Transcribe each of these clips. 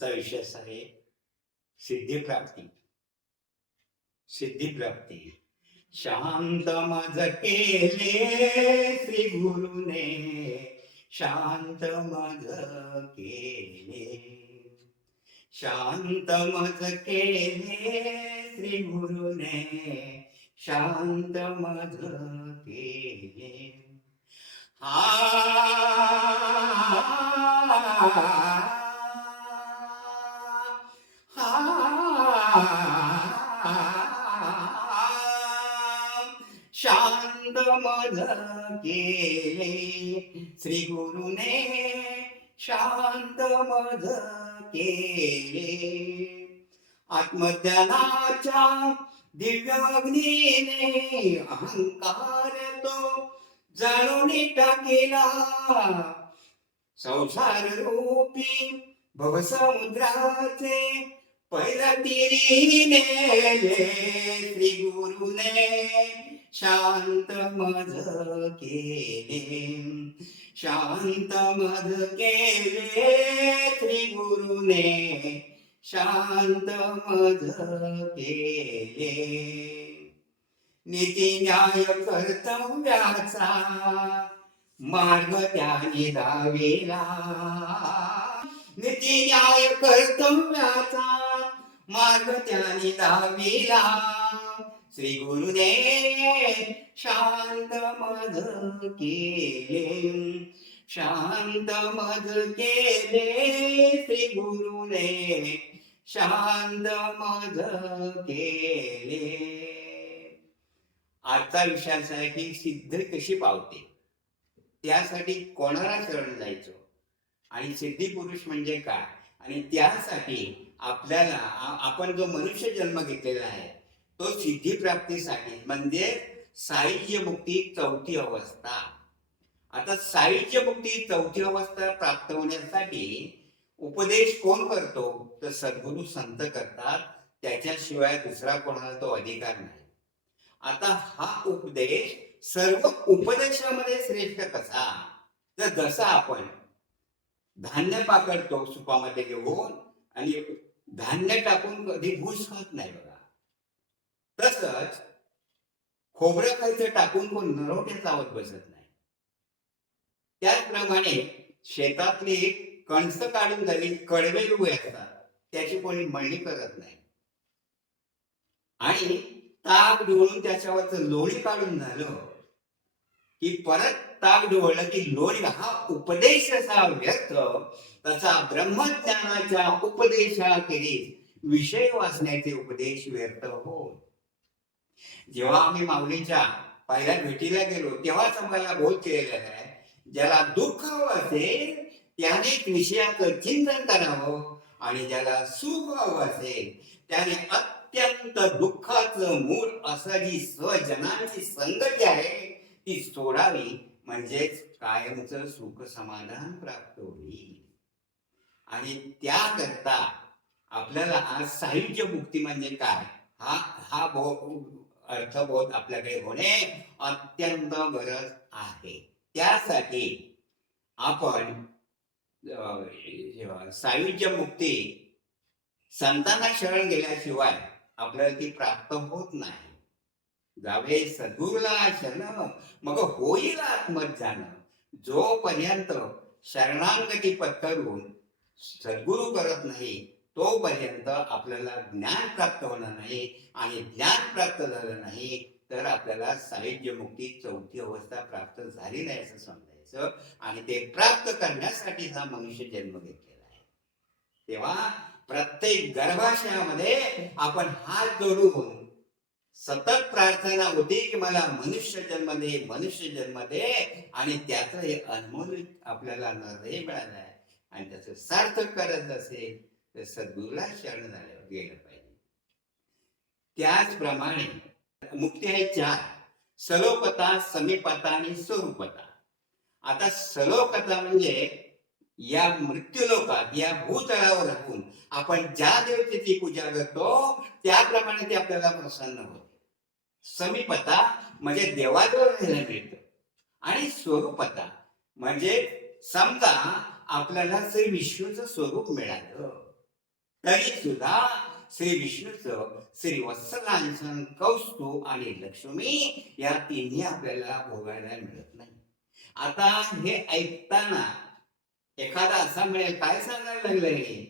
आजचा विषय असा आहे सिद्धिप्राप्ती. सिद्धिप्राप्ती शांत मज केले श्री गुरुने, शांत मज केले, शांत मज केले श्री गुरुने, शांत मज केले. शांत मज केले श्री गुरुने, शांत मज केले. आत्मज्ञानाच्या दिव्याग्नीने अहंकार तो जाळून टाकेला. संसार रूपी भवसमुद्राचे पैलतीरी नेले श्री गुरुने, शांत मज केले, शांत मज केले श्री गुरुने, शांत मज केले. नीती न्याय कर्तव्याचा मार्ग त्याने दाविला. नीती न्याय कर्तव्याचा मार्ग त्याने दाविला. श्री गुरुने शांत मज केले, शांत मज केले श्री गुरुने, शांत मज केले. आजचा विषय असा आहे की सिद्ध कशी पावते, त्यासाठी कोणाला शरण जायचं आणि सिद्धी पुरुष म्हणजे काय, आणि त्यासाठी आपल्याला आपण जो मनुष्य जन्म घेतलेला आहे तो सिद्धी प्राप्तीसाठी म्हणजे सायुज्य मुक्ती चौथी अवस्था. आता सायुज्य मुक्ती चौथी अवस्था प्राप्त होण्यासाठी उपदेश कोण करतो तर सद्गुरू संत करतात, त्याच्याशिवाय दुसरा कोणाला तो अधिकार नाही. आता हा उपदेश सर्व उपदेशामध्ये श्रेष्ठ कसा, तर जसा आपण धान्य पाकडतो सुपामध्ये घेऊन आणि धान्य टाकून कधी भूस खात नाही बघा, तसंच खोबरं खायचं टाकून कोण नरोटे चावत बसत नाही. त्याचप्रमाणे शेतातली कणसं काढून झाली कडवे उभे असतात, त्याची कोणी मळणी करत नाही. आणि ताक ढवळून त्याच्यावरचं लोणी काढून झालं की परत ताक ढवळलं की लोणी. हा उपदेश असा व्यर्थ, तसा ब्रह्मज्ञानाच्या उपदेशाखेरीज विषय वाचण्याचे उपदेश व्यर्थ हो. जेव्हा आम्ही माऊलींच्या पहिल्या भेटीला गेलो तेव्हाच आम्हाला बोध केलेला आहे, ज्याला दुःख हवं असेल त्याने विषयाचं चिंतन करावं, आणि ज्याला सुख हवं असेल त्याने अत्यंत दुःखाचं मूळ असं जी स्वजनांची संगती आहे ती सोडावी, म्हणजेच कायमचं सुख समाधान प्राप्त होईल. आणि त्याकरता आपल्याला आज सायुज्य मुक्ती म्हणजे काय हा हा अर्थबोध आपल्याकडे होणे अत्यंत गरज आहे. त्यासाठी आपण सायुज्य मुक्ती संतांना शरण गेल्याशिवाय आपल्याला ती प्राप्त होत नाही. जावे सद्गुरूला शरण मग होईल आत्मज्ञान. जोपर्यंत शरणागती पत्करून सद्गुरू करत नाही तोपर्यंत आपल्याला ज्ञान प्राप्त होणार नाही, आणि ज्ञान प्राप्त झालं नाही तर आपल्याला सायुज्य मुक्ती चौथी अवस्था प्राप्त झाली नाही असं समजायचं. आणि ते प्राप्त करण्यासाठी हा मनुष्य जन्म घेतलेला आहे. तेव्हा प्रत्येक गर्भाशयामध्ये आपण हात जोडून सतत प्रार्थना होती की मला मनुष्य जन्म दे, मनुष्य जन्म दे, आणि त्याचं हे अनमोल आपल्याला नरदय मिळालं आहे. आणि त्याचं सार्थक करायचं असेल तर सद्गुरूला शरण गेलं पाहिजे. त्याचप्रमाणे मुक्ती आहे चार: सलोकता, समीपता आणि स्वरूपता. आता सलोकता म्हणजे या मृत्यूलोकात या भूतळावर राहून आपण ज्या देवतेची पूजा करतो त्याप्रमाणे ते आपल्याला प्रसन्न होते. समीपता म्हणजे देवाजवळ राहायला मिळतं. आणि स्वरूपता म्हणजे समजा आपल्याला श्री विष्णूचं स्वरूप मिळालं तरी सुद्धा श्री विष्णूचं श्रीवत्सलांसन, कौस्तुभ आणि लक्ष्मी या तिन्ही आपल्याला भोगायला मिळत नाही. आता हे ऐकताना एखादा असा मिळेल, काय सांगायला लागलंय,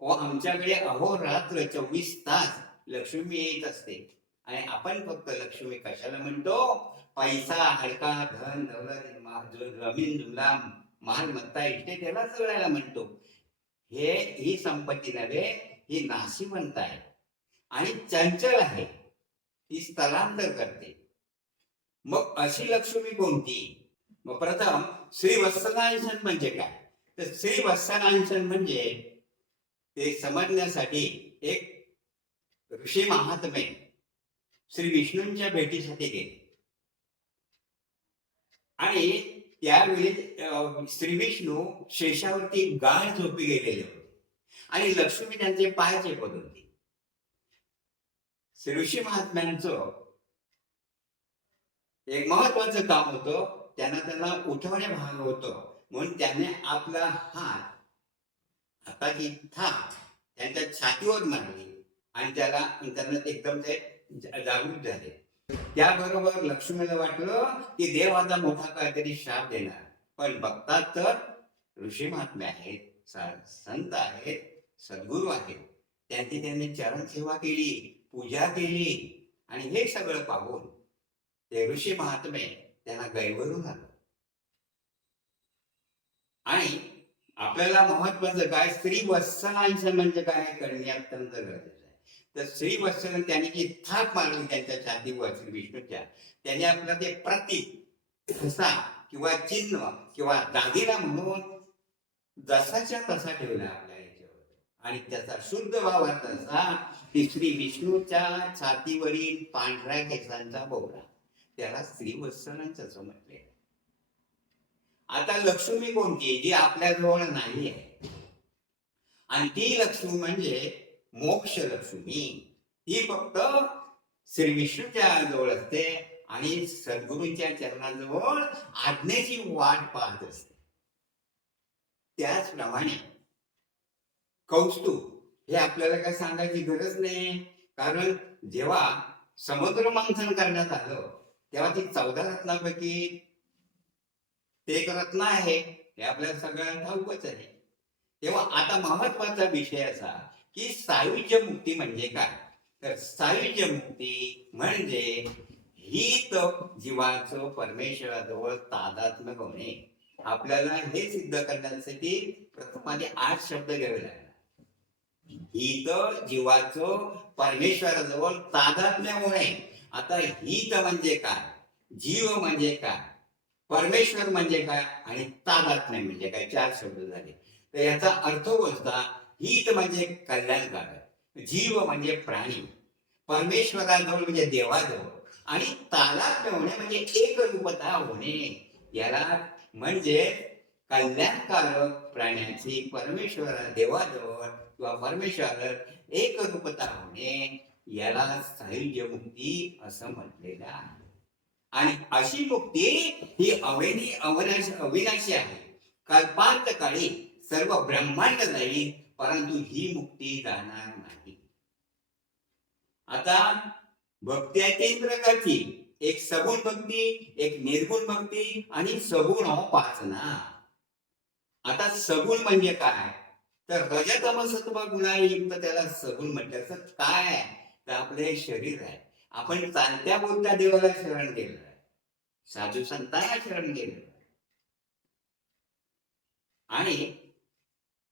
व आमच्याकडे अहोरात्र 24 तास लक्ष्मी येत असते. आणि आपण फक्त लक्ष्मी कशाला म्हणतो? पैसा, हडका, धन दौलत, जमीन जुमला, मालमत्ता, इष्टे, त्याला सगळ्याला म्हणतो. ही संपत्ती नव्हे, ही नाशिवंत आहे आणि चंचल आहे, ही स्थलांतर करते. मग अशी लक्ष्मी कोणती? मग प्रथम श्रीवत्सलांसन म्हणजे काय? तर श्रीवत्सलांसन म्हणजे ते समजण्यासाठी एक ऋषी महात्मे श्री विष्णूंच्या भेटीसाठी गेले आणि त्यावेळी श्री विष्णू शेषावरती गाय झोपी गेलेले होते आणि लक्ष्मी त्यांचे पाय चेपत होती. श्री ऋषी महात्म्यांचं एक महत्वाचं काम होतं, त्यांना उठवणे भाग होतं, म्हणून त्याने आपला हाताची थाप त्यांच्या छातीवर मारली आणि त्यांना एकदम ते जागृत झाले. त्याबरोबर लक्ष्मीला वाटलं की देव आता मोठा काहीतरी शाप देणार, पण बघतात तर ऋषी महात्मे आहेत, संत आहेत, सद्गुरू आहेत, त्यांनी चरण सेवा केली, पूजा केली आणि हे सगळं पाहून ते ऋषी महात्मे त्यांना गैरवरून आलं. आणि आपल्याला महत्वाचं काय, श्रीवत्सलांसन म्हणजे काय करणे अत्यंत गरजेचं आहे. तर श्रीवत्सलन त्यांनी जी थाप मारली त्यांच्या छातीवर श्री विष्णूच्या, त्याने आपलं ते प्रतीक ठसा किंवा चिन्ह किंवा दागिना म्हणून जसाच्या तसा ठेवला आपल्या याच्यावर. आणि त्याचा शुद्ध भाव असा की श्री विष्णूच्या छातीवरील पांढऱ्या केसांचा बोवरा, त्याला श्रीवत्सलांचं असं म्हटले. आता लक्ष्मी कोणती? जी आपल्या जवळ नाही आहे, आणि ती लक्ष्मी म्हणजे मोक्ष लक्ष्मी. ही फक्त श्री विष्णूच्या जवळ असते आणि सद्गुरूंच्या चरणाजवळ आज्ञेची वाट पाहत असते. त्याचप्रमाणे कौस्तुभ हे आपल्याला काय सांगायची गरज नाही, कारण जेव्हा समुद्र मंथन करण्यात आलं तेव्हा ती 14 रत्नापैकी ते एक रत्न आहे, हे आपल्याला सगळ्यांना ठाऊकच आहे. तेव्हा आता महत्वाचा विषय असा की सायुज्य मुक्ती म्हणजे काय? तर सायुज्य मुक्ती म्हणजे हित जीवाचं परमेश्वराजवळ तादात्म्य होणे. आपल्याला हे सिद्ध करण्यासाठी प्रथम आधी 8 शब्द घ्यावे लागतात. हित जीवाचं परमेश्वराजवळ तादात्म्य होणे. आता हित म्हणजे काय, जीव म्हणजे काय, परमेश्वर म्हणजे काय आणि तादात्म्य म्हणजे काय, 4 शब्द झाले. तर याचा अर्थ बोलता, हित म्हणजे कल्याणकारक, जीव म्हणजे प्राणी, परमेश्वराजवळ म्हणजे देवाजवळ, आणि तादात्म्य होणे म्हणजे एकरूपता होणे. याला म्हणजे कल्याणकारक प्राण्याची परमेश्वरा देवाजवळ किंवा परमेश्वरात एकरूपता होणे, याला सायुज्य मुक्ती असं म्हटलेलं आहे. आणि अशी मुक्ती ही अविनाशी आहे. कल्पांत काळी सर्व ब्रह्मांड जाईल, परंतु ही मुक्ती जाणार नाही. आता भक्ती आहे 3 प्रकारची, एक सगुण भक्ती, एक निर्गुण भक्ती आणि सगुण उपासना. आता सगुण म्हणजे काय, तर रजतम सत्व गुणायुक्त त्याला सगुण म्हटलं. तर काय, तर आपले शरीर आहे, आपण चालत्या बोलत्या देवाला शरण गेलं, साधू संतांना शरण गेलं. आणि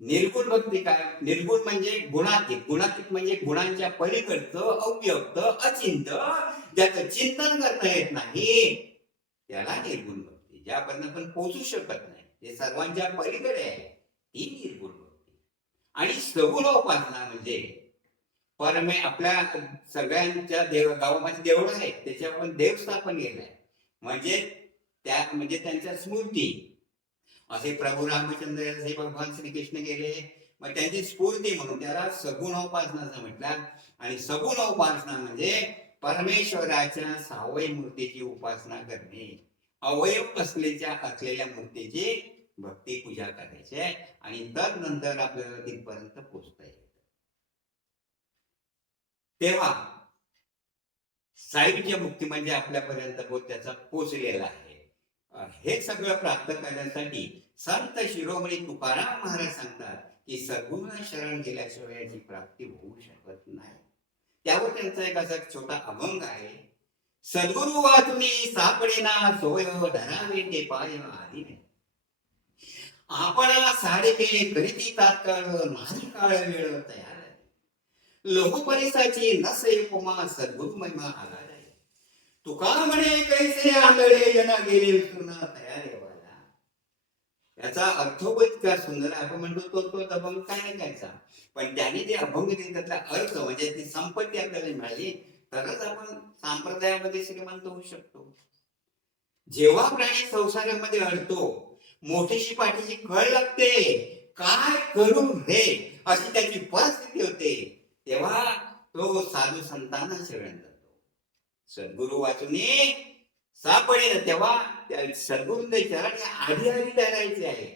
निर्गुण भक्ती काय, निर्गुण म्हणजे गुणातीत, गुणातीत म्हणजे गुणांच्या पलीकडचं, अव्यक्त, अचिंत, ज्याचं चिंतन करता येत नाही, त्याला निर्गुण भक्ती. ज्यापर्यंत आपण पोचू शकत नाही, ते सर्वांच्या पलीकडे आहे, ती निर्गुण भक्ती. आणि सगुण उपासना म्हणजे आपल्या सगळ्यांच्या गावामध्ये देवळं आहेत, त्याच्यावर आपण देव स्थापन केलंय, म्हणजे त्यांच्या स्मृती, असे प्रभू रामचंद्र असे भगवान श्रीकृष्ण गेले, मग त्यांची स्फूर्ती म्हणून त्याला सगुण उपासना असं म्हटलं. आणि सगुण उपासना म्हणजे परमेश्वराच्या सावय मूर्तीची उपासना करणे, अवयव असलेल्या मूर्तीची भक्ती पूजा करायची, आणि तदनंतर आपल्याला तिथपर्यंत पोचता येईल. तेव्हा साहित्य मुक्ती म्हणजे आपल्यापर्यंत त्याचा पोचलेला आहे. हे सगळं प्राप्त करण्यासाठी संत शिरोमणी तुकाराम महाराज सांगतात की सद्गुरूंना शरण गेल्याशिवाय याची प्राप्ती होऊ शकत नाही. त्यावर त्यांचा एक असा छोटा अभंग आहे. सद्गुरु वाचुनी सापडेना सोय धरावे ते पाय आधी आपण साडके करीती तात्काळ नाही काळ वेळ तयार लोह परिसाची नसे उपमा सद्गुरु महिमा आला तुका म्हणे कैसे आंधळे जना गेले विसरून तयार देवाला. याचा अर्थोपत इतका सुंदर आपण म्हणतो तो अभंग काय नाही घ्यायचा, पण त्याने ते अभंग त्यातला अर्थ म्हणजे ती संपत्ती आपल्याला मिळाली तरच आपण संप्रदायामध्ये श्रीमंत होऊ शकतो. जेव्हा प्राणी संसारामध्ये अडतो मोठीशी पाठीची कळ लागते काय करू रे अशी त्याची परिस्थिती होते तेव्हा तो साधू संतांना शरण जातो. सद्गुरु वाचुनी सापडे तेव्हा त्या सद्गुरूंचे चरण आधी आधी धरायचे आहे.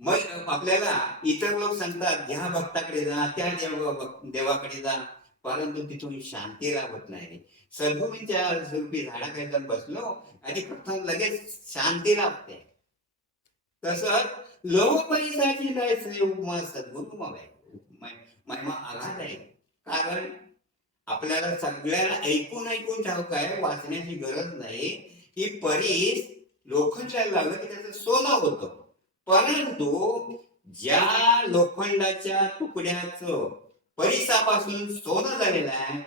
मग आपल्याला इतर लोक सांगतात ह्या भक्ताकडे जा त्या देवाकडे जा, परंतु तिथून शांती लाभत नाही. सद्गुरूंच्या स्वरूपी झाडाखाली जाऊन बसलो आणि प्रथम लगेच शांती लाभते. तसंच लोह परिसाची जायचं उपमा सद्गुरु महिमा आघात आहे. कारण आपल्याला सगळ्याला ऐकून ऐकून ठाऊक आहे, वाचण्याची गरज नाही की परीस लोखंडाला लागलं की त्याचं सोनं होतं, परंतु ज्या लोखंडाच्या तुकड्याचं परिसापासून सोनं झालेलं आहे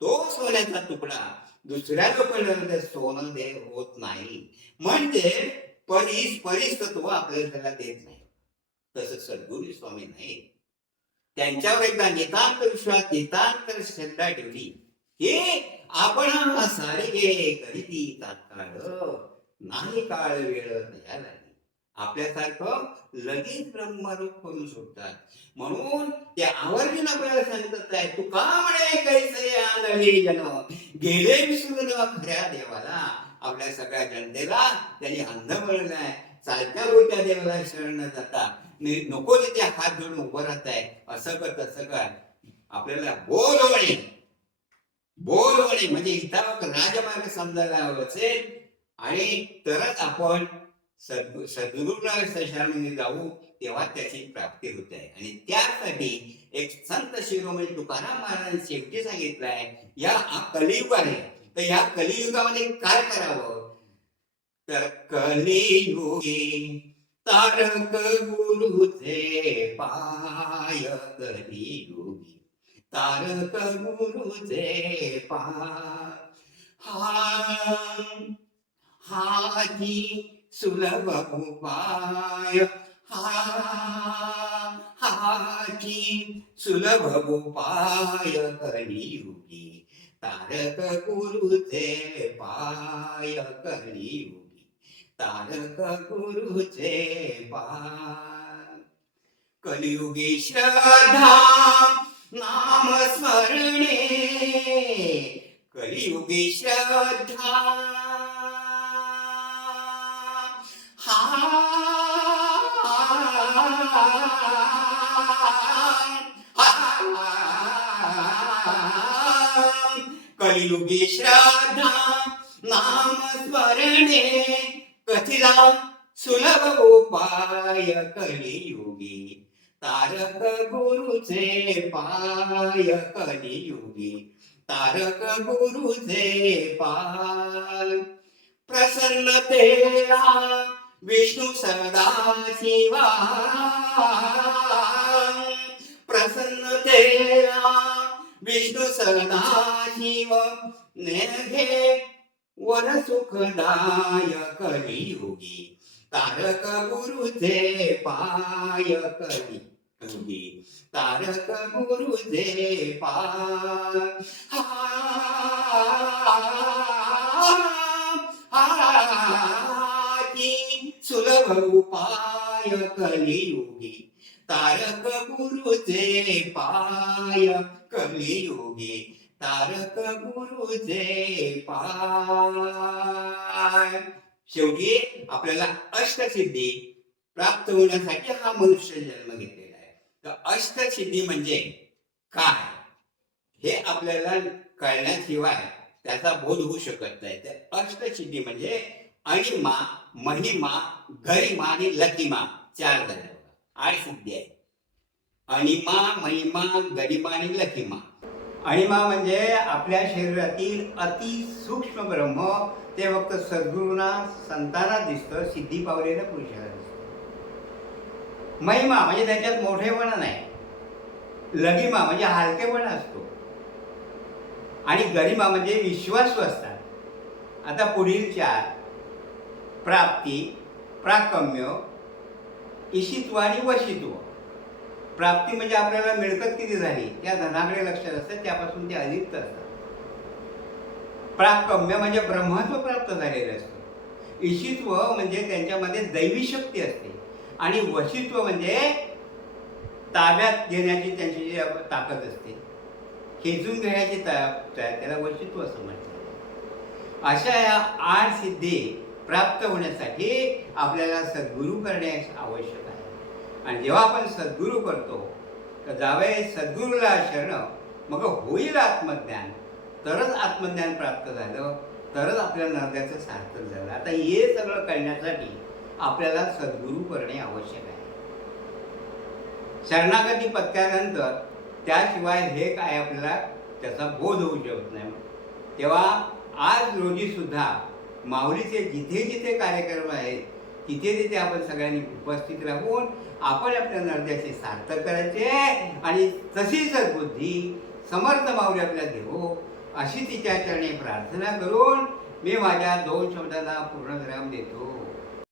तो सोन्याचा तुकडा दुसऱ्या लोखंडाला सोनं होत नाही. म्हणजे परिसत्व आपल्याला त्याला देत नाही. तसं सद्गुरू स्वामी नाही. त्यांच्यावर एकदा नितांत विश्वास नितांत श्रद्धा ठेवली हे आपण सारिगे करीती तात्काळ नाही काळ वेळ तयार आहे. आपल्यासारखं लगेच ब्रह्मरूप करून सोडतात. म्हणून ते आवर्जून आपल्याला सांगत आहे तुका म्हणे कैसे आंधळे जन गेले विसरून खऱ्या देवाला. आपल्या सगळ्या जनतेला त्यांनी अंध बनवलंय. चालत्या बोलत्या देवाला शरण न जाता नको तिथे हात जोडून उभं राहत आहे. असं कर तसं कर. आपल्याला बोलवणे म्हणजे इथं राजमार्ग समजायला असेल आणि तरच आपण सद्गुरूला शरणागती जाऊ तेव्हा त्याची प्राप्ती होते. आणि त्यासाठी एक संत शिरोमणी तुकाराम महाराजांनी शेवटी सांगितलंय या कलियुग आहे तर या कलियुगामध्ये काय करावं तर कलियुगी तारक गुरुचे पाय कलियुगी तारक गुरुचे पाय हाची सुलभ उपाय हाची सुलभ उपाय कलियुगी तारक गुरुचे पाय कलियुगी तारक गुरुचे पाय. कलियुगी श्रद्धा नाम स्मरणे कलियुगी श्रद्धा कलियुगी श्रद्धा नाम स्मरणे कथिला सुलभ उपाय कलियुगी तारक गुरुचे पाय कलियुगी तारक गुरुचे पाय. प्रसन्नतेला विष्णू सदा शिवा प्रसन्नतेला विष्णू सदा शिव नेघे वर सुखदाय कलियुगी तारक गुरुचे पाय कलियुगी तारक गुरुचे पाय. सुलभ उपाय कलियुगी तारक गुरुचे पाय कलियुगी तारक गुरुचे पाय. शेवटी आपल्याला अष्टसिद्धी प्राप्त होण्यासाठी हा मनुष्य जन्म घेतलेला आहे. तर अष्टसिद्धी म्हणजे काय हे आपल्याला कळण्याशिवाय त्याचा बोध होऊ शकत नाही. तर अष्टसिद्धी म्हणजे अणिमा, महिमा, गरिमा आणि लकिमा 4 झाल्या. 8 सिद्धी आहे. अणिमा, महिमा, गरिमा आणि लकिमा. अणिमा म्हणजे आपल्या शरीरातील अति सूक्ष्म ब्रह्म, ते फक्त सद्गुरूंना संतांना दिसतं, सिद्धी पावलेल्या पुरुषाला दिसतं. महिमा म्हणजे त्याच्यात मोठेपणा नाही. लगिमा म्हणजे हलकेपणा असतो. आणि गरिमा म्हणजे विश्वासू असतात. आता पुढील 4 प्राप्ती, प्राकम्य, इशित्व आणि वशित्व. प्राप्ती म्हणजे आपल्याला मिळकत किती झाली त्या धनाकडे लक्ष असतं, त्यापासून ते अलिप्त असतात. प्राकम्य म्हणजे ब्रह्मत्व प्राप्त झालेलं असतं. इशित्व म्हणजे त्यांच्यामध्ये दैवी शक्ती असते. आणि वशित्व म्हणजे ताब्यात घेण्याची त्यांची जी ताकद असते, खेचून घेण्याची त्याला वशित्व असं म्हणतात. अशा या 8 सिद्धी प्राप्त होण्यासाठी आपल्याला सद्गुरू करणे आवश्यक आहे. आणि जेव्हा आपण सद्गुरू करतो तर जावे सद्गुरूला शरण, मग होईल आत्मज्ञान. तरच आत्मज्ञान प्राप्त झालं, तरच आपल्या नर्द्याचं सार्थक झालं. आता हे सगळं करण्यासाठी आपल्याला सद्गुरू करणे आवश्यक आहे. शरणागती पत्करल्यानंतर त्याशिवाय हे काय आपल्याला त्याचा बोध होऊ शकत नाही. तेव्हा आज रोजी सुद्धा माऊलीचे जिथे जिथे कार्यक्रम आहेत तिथे तिथे आपण सगळ्यांनी उपस्थित राहून आपण आपल्या नर्द्याचे सार्थक करायचे. आणि तशी सद्बुद्धी समर्थ माऊली आपल्याला देवो अशी तिच्या चरणी प्रार्थना करून मी माझ्या 2 शब्दांना पूर्णविराम देतो.